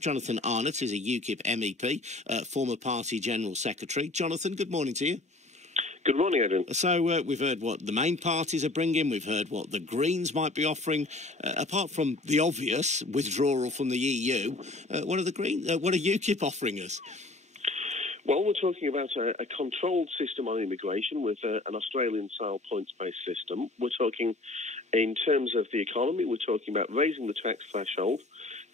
Jonathan Arnott is a UKIP MEP, former party General Secretary. Jonathan, good morning to you. Good morning, Adrian. So we've heard what the main parties are bringing. We've heard what the Greens might be offering. Apart from the obvious withdrawal from the EU, what are UKIP offering us? Well, we're talking about a controlled system on immigration with an Australian-style points-based system. We're talking, in terms of the economy, we're talking about raising the tax threshold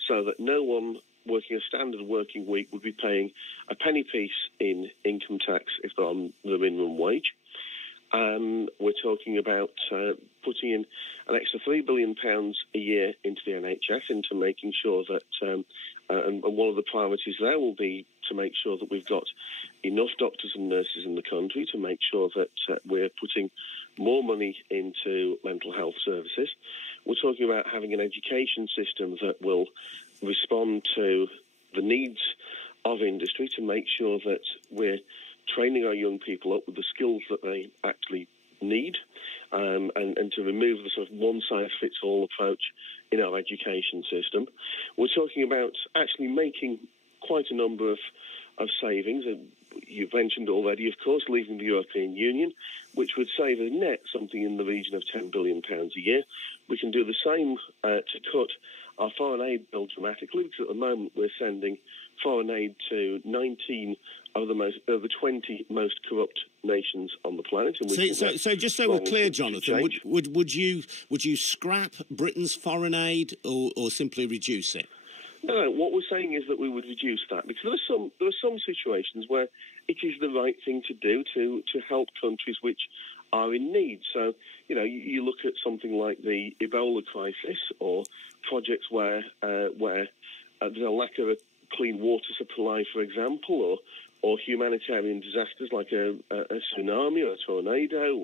so that no one working a standard working week would be paying a penny piece in income tax if they're on the minimum wage. We're talking about putting in an extra £3 billion a year into the NHS, into making sure that, and one of the priorities there will be to make sure that we've got enough doctors and nurses in the country, to make sure that we're putting more money into mental health services. We're talking about having an education system that will respond to the needs of industry, to make sure that we're training our young people up with the skills that they actually need, and to remove the sort of one-size-fits-all approach in our education system. We're talking about actually making quite a number of savings. You've mentioned already, of course, leaving the European Union, which would save a net something in the region of £10 billion a year. We can do the same to cut our foreign aid bill dramatically, because at the moment we're sending foreign aid to 19 of the 20 most corrupt nations on the planet. And so just so we're clear, Jonathan, would you scrap Britain's foreign aid or simply reduce it? No, what we're saying is that we would reduce that, because there are some situations where it is the right thing to do to help countries which are in need. So, you look at something like the Ebola crisis, or projects where there's a lack of a clean water supply, for example, or humanitarian disasters like a tsunami or a tornado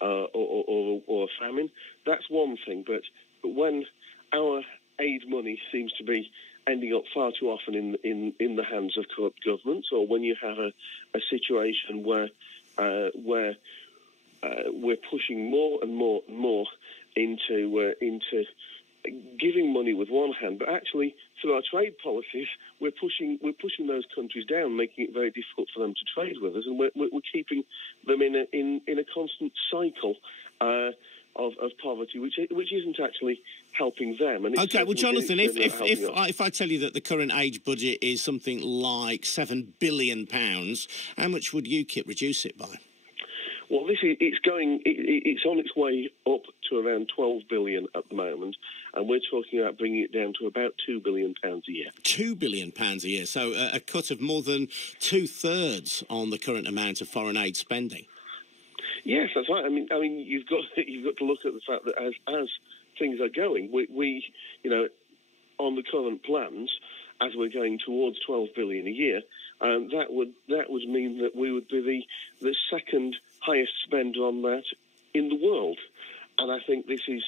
or a famine. That's one thing, but when our aid money seems to be ending up far too often in the hands of corrupt governments, or when you have a situation where we're pushing more and more and more into giving money with one hand, but actually through our trade policies we're pushing those countries down, making it very difficult for them to trade with us, and we're keeping them in a constant cycle of poverty, which isn't actually helping them. And okay, well, Jonathan, if I tell you that the current aid budget is something like £7 billion, how much would UKIP reduce it by? Well, it's on its way up to around 12 billion at the moment, and we're talking about bringing it down to about £2 billion a year. £2 billion a year, so a cut of more than 2/3 on the current amount of foreign aid spending. Yes, that's right. I mean, you've got to look at the fact that as things are going, we on the current plans, as we're going towards 12 billion a year, that would mean that we would be the second highest spender on that in the world. And I think this is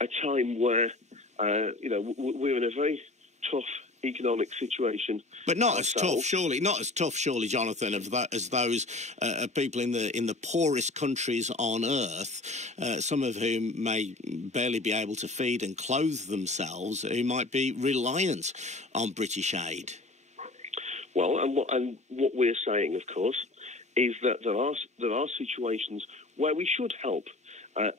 a time where we're in a very tough economic situation, but not as tough, surely. Not as tough, surely, Jonathan, as those people in the poorest countries on earth, some of whom may barely be able to feed and clothe themselves, who might be reliant on British aid. Well, and what we're saying, of course, is that there are situations where we should help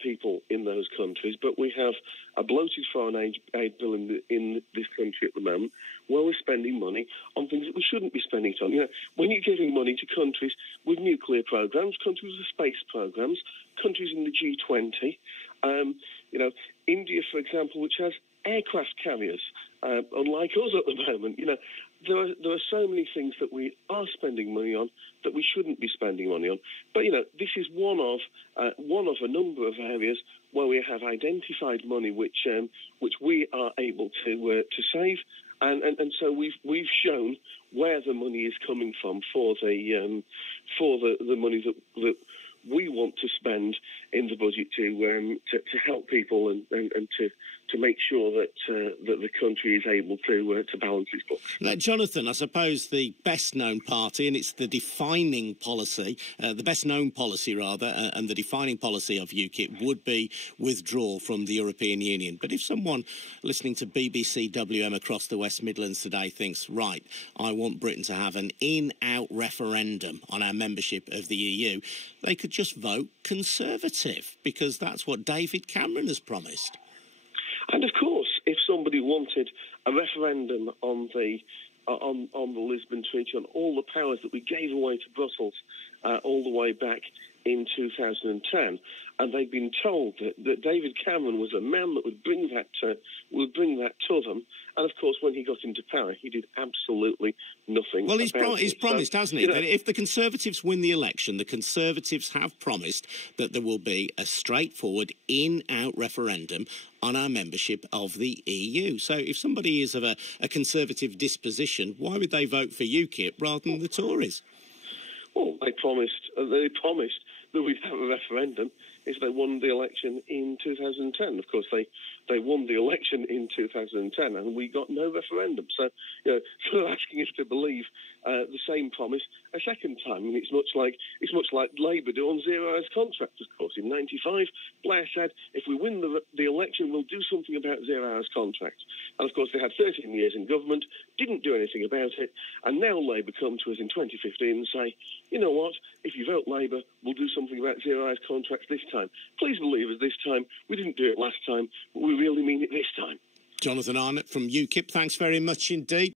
people in those countries, but we have a bloated foreign aid bill in this country at the moment, where we're spending money on things that we shouldn't be spending it on. When you're giving money to countries with nuclear programs, countries with space programs, countries in the G20, India, for example, which has aircraft carriers, unlike us at the moment, there are so many things that we are spending money on that we shouldn't be spending money on. But this is one of a number of areas where we have identified money which we are able to save, and so we've shown where the money is coming from for the money that we want to spend in the budget to help people and to make sure that that the country is able to balance its books. Now, Jonathan, I suppose the best-known party, and it's the defining policy, the best-known policy rather, and the defining policy of UKIP would be withdrawal from the European Union. But if someone listening to BBC WM across the West Midlands today thinks, right, I want Britain to have an in-out referendum on our membership of the EU, they could just vote Conservative, because that's what David Cameron has promised. And of course, if somebody wanted a referendum on the Lisbon Treaty, on all the powers that we gave away to Brussels all the way back in 2010, and they'd been told that David Cameron was a man that would bring that to them, and of course, when he got into power, he did absolutely nothing. Well, he's promised, hasn't he? That if the Conservatives win the election, the Conservatives have promised that there will be a straightforward in-out referendum on our membership of the EU. So if somebody is of a Conservative disposition, why would they vote for UKIP rather than the Tories? Well, they promised that we'd have a referendum if they won the election in 2010. Of course, they won the election in 2010, and we got no referendum. So, sort of asking us to believe the same promise a second time. I mean, it's much like Labour do on zero-hours contracts. Of course, in '95, Blair said, if we win the election, we'll do something about zero-hours contracts. And of course, they had 13 years in government, didn't do anything about it, and now Labour come to us in 2015 and say, you know what, if you vote Labour, we'll do something about zero-hours contracts this time. Please believe us this time. We didn't do it last time, but we really mean it this time. Jonathan Arnott from UKIP, thanks very much indeed.